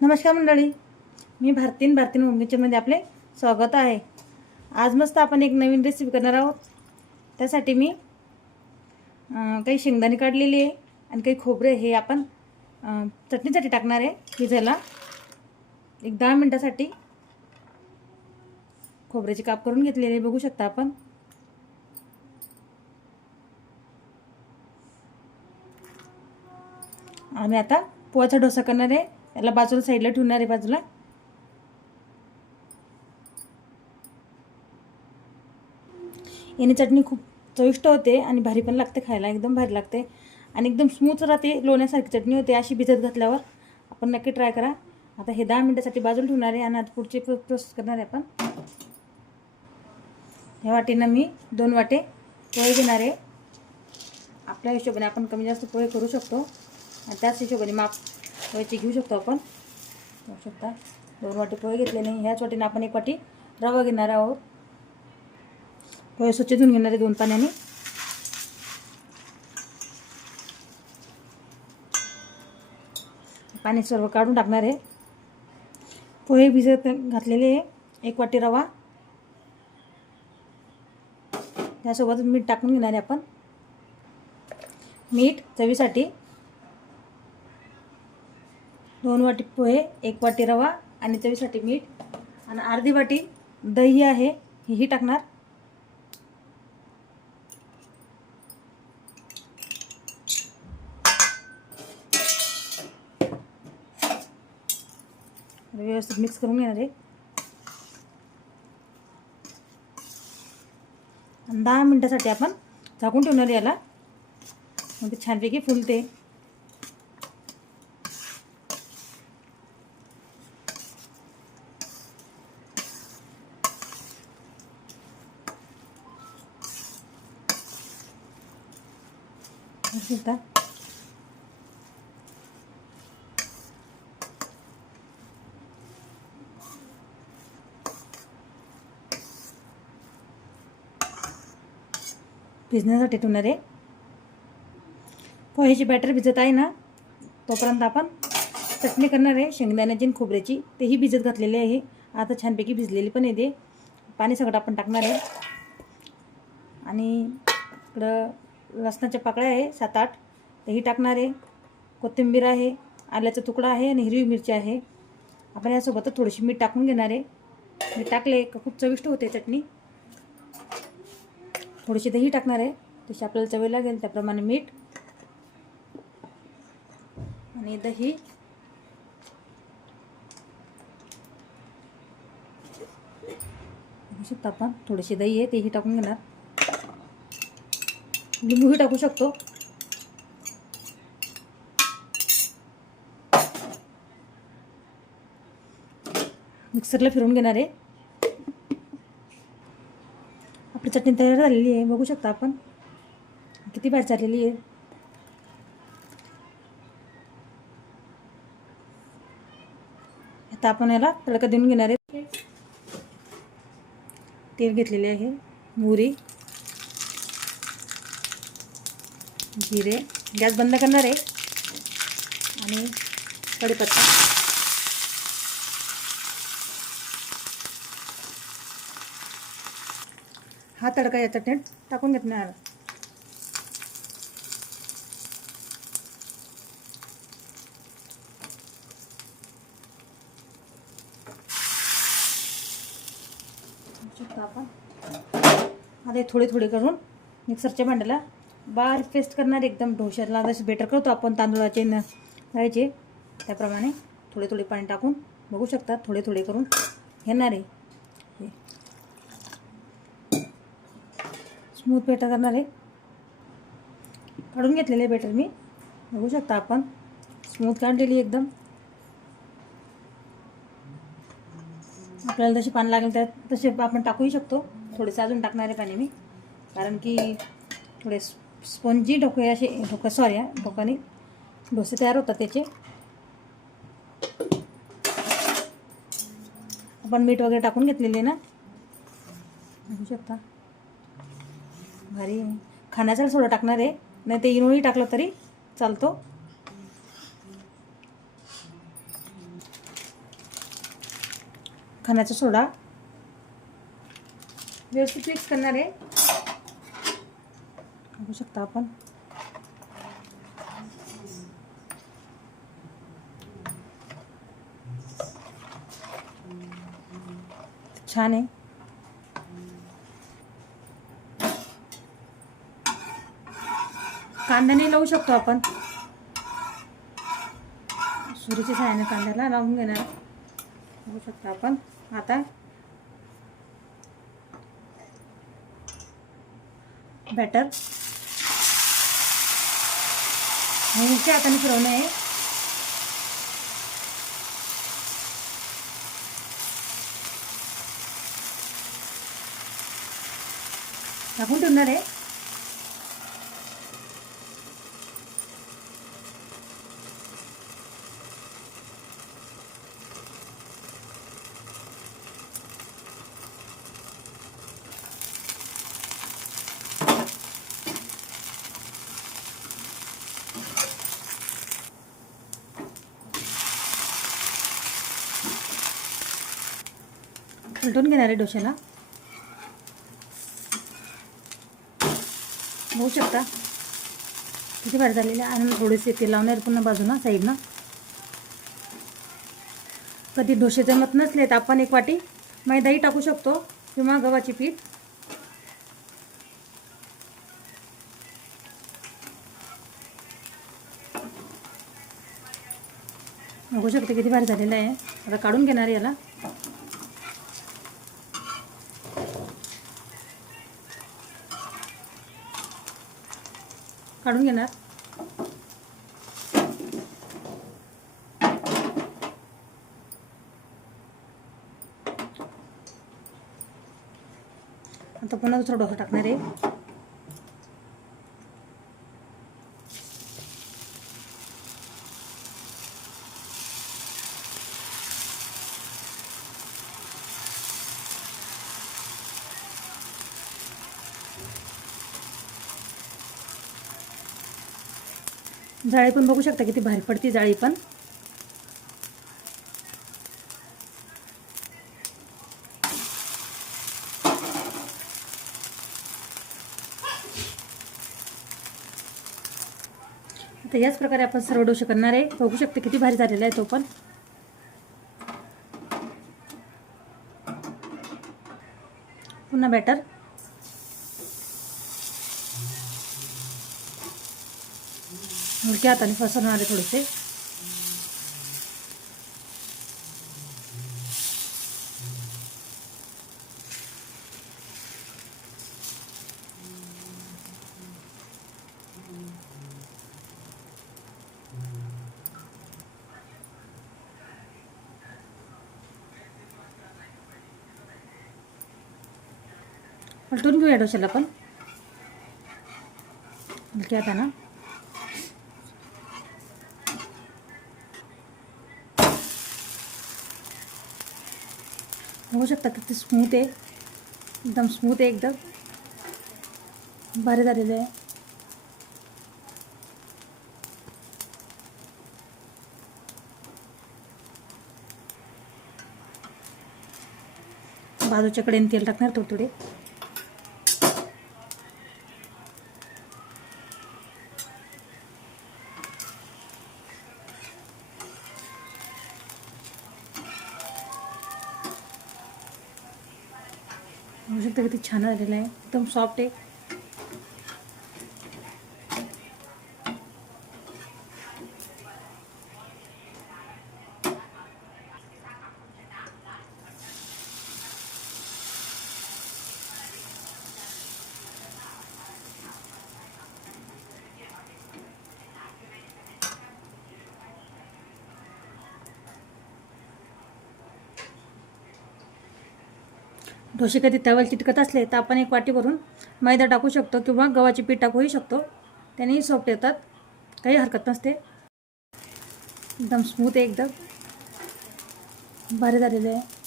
नमस्कार मंडळी. मी भारतीन भारतीन होम किचनमध्ये आपले स्वागत आहे. आज मस्त आपण एक नवीन रेसिपी करणार आहोत. त्यासाठी मी काही शेंगदाणे काढलेली आहे आणि काही खोबरे हे आपण चटणीसाठी टाकणार आहे. भिजायला एक दहा मिनटासाठी खोबऱ्याचे काप करून घेतलेले आहे, बघू शकता आपण. आम्ही आता पोहाचा डोसा करणार आहे. याला बाजूला साईडला ठेवणार आहे बाजूला. याने चटणी खूप चविष्ट होते आणि भारी पण लागते खायला एकदम भारी लागते. आणि एकदम स्मूथ राहते लोण्यासारखी चटणी होते अशी भिजत घातल्यावर. आपण नक्की ट्राय करा. आता हे दहा मिनटासाठी बाजूला ठेवणार आहे आणि आता पुढची प्रोसेस करणार आहे आपण. ह्या वाटेनं मी दोन वाटे पोहे घेणार आहे. आपल्या हिशोबाने आपण कमी जास्त पोहे करू शकतो. आणि त्याच हिशोबाने माप पोहेची घेऊ शकतो आपण. बघू शकता. दोन वाटी पोहे घेतले नाही. ह्याच वाटीने आपण एक वाटी रवा घेणार आहोत. पोहे स्वच्छ धुवून घेणार आहे दोन पाण्याने. पाणी सर्व काढून टाकणार आहे. पोहे भिजत घातलेले आहे. एक वाटी रवा. त्यासोबत मीठ टाकून घेणार आहे आपण. मीठ चवीसाठी. दोन वाटी पोहे एक वाटी रवा आणि चवीसाठी मीठ आणि अर्धी वाटी दही आहे हीही टाकणार. व्यवस्थित मिक्स करून घेणार आहे. आणि दहा मिनटासाठी आपण झाकून ठेवणार याला. मग ते छानपैकी फुलते. बघू भिजण्यासाठी ठेवणार आहे. पोह्याची बॅटर भिजत आहे ना तोपर्यंत आपण चटणी करणार आहे. शेंगदाण्याची आणि खोबऱ्याची तेही भिजत घातलेली आहे. आता छानपैकी भिजलेली पण येते. पाणी सगळं आपण टाकणार आहे. आणि इकडं लसणाच्या पाकळ्या आहे सात आठ. ही टाकणार आहे कोथिंबीर आहे आल्याचा तुकडा आहे आणि हिरवी मिरची आहे. आपण यासोबतच थोडीशी मीठ टाकून घेणार आहे. मीठ टाकले का खूप चविष्ट होते चटणी. थोडीशी दही टाकणार आहे. तशी आपल्याला चवी लागेल त्याप्रमाणे मीठ. आणि दही. शकता आपण थोडीशी दही आहे तेही टाकून घेणार. म्हणजे लिंबूही टाकू शकतो? मिक्सरला फिरून घेणार आहे. आपली चटणी तयार झालेली आहे बघू शकता आपण. किती बाहेर चाललेली आहे. आता आपण याला तडका देऊन घेणार आहे. तेल घेतलेले आहे मोहरी. जिरे. गॅस बंद करणार आहे. आणि कढीपत्ता. हा तडका या चटणीत टाकून घेतणार. आपण. आता थोडे थोडे करून मिक्सरच्या भांड्याला बार फेस्ट करणार एकदम ढोशाला जसे बेटर करतो आपण तांदूळाचे न त्याप्रमाणे थोडे थोडे पाणी टाकून बघू शकता थोडे थोडे करून घेणार आहे. स्मूथ बेटर करणार आहे. काढून घेतलेले बेटर मी. बघू शकता आपण. स्मूथ काढलेली एकदम. आपल्याला जसे पाणी लागेल त्या तसे आपण टाकूही शकतो. थोडेसे अजून टाकणार आहे पाणी मी. कारण की थोडे स्पंजी ढोके असे ढोकं सॉरी ढोकाने डोसे तयार होतात त्याचे. आपण मीठ वगैरे टाकून घेतलेले ना. बघू शकता. भारी खाण्याचा सोडा टाकणार आहे. नाही ते इनोळी टाकलं तरी चालतो. खाण्याचा सोडा. व्यवस्थित मिक्स करणार आहे. बघू शकता आपण. छान आहे. कांद्याने लावू शकतो आपण. सुरीच्या छायाने कांद्याला लावून घेणार. बघू शकता आपण. आता बॅटर ఊరికే అతని ఫ్రోనే నవ్వుకుంటున్నాడే उलटून घेणार आहे डोश्याला. बघू शकता. किती भारी झालेले आहे. आणि थोडेसे तेल लावणार पूर्ण बाजूला साईडनं. कधी डोसे जमत नसले तर आपण एक वाटी मैदाही टाकू शकतो किंवा गव्हाची पीठ. बघू शकते किती भारी झालेलं आहे. आता काढून घेणार आहे याला. काढून घेणार. आता पुन्हा दुसरा डोसा टाकणार आहे. जाळी पण बघू शकता किती भारी पडती जाळी पण. आता याच प्रकारे आपण सर्व डोसे करणार आहे. बघू शकता किती भारी झालेला आहे तो पण. पुन्हा बॅटर हलक्या हाताने फसवणार आहे थोडेसे पलटून घेऊया डोशाला पण हलक्या हातानं बघू शकता किती स्मूथ आहे. एकदम स्मूथ आहे एकदम. भारी झालेलं आहे. बाजूच्याकडे तेल टाकणार थोडे थोडे. बघू शकता किती छान आलेलं आहे. एकदम सॉफ्ट आहे. डोसे कधी तव्याला चिटकत असले तर आपण एक वाटी भरून मैदा टाकू शकतो किंवा गव्हाचे पीठ टाकूही शकतो. त्यानेही सॉफ्ट येतात काही हरकत नसते. एकदम स्मूथ आहे एकदम. भारी झालेले आहे.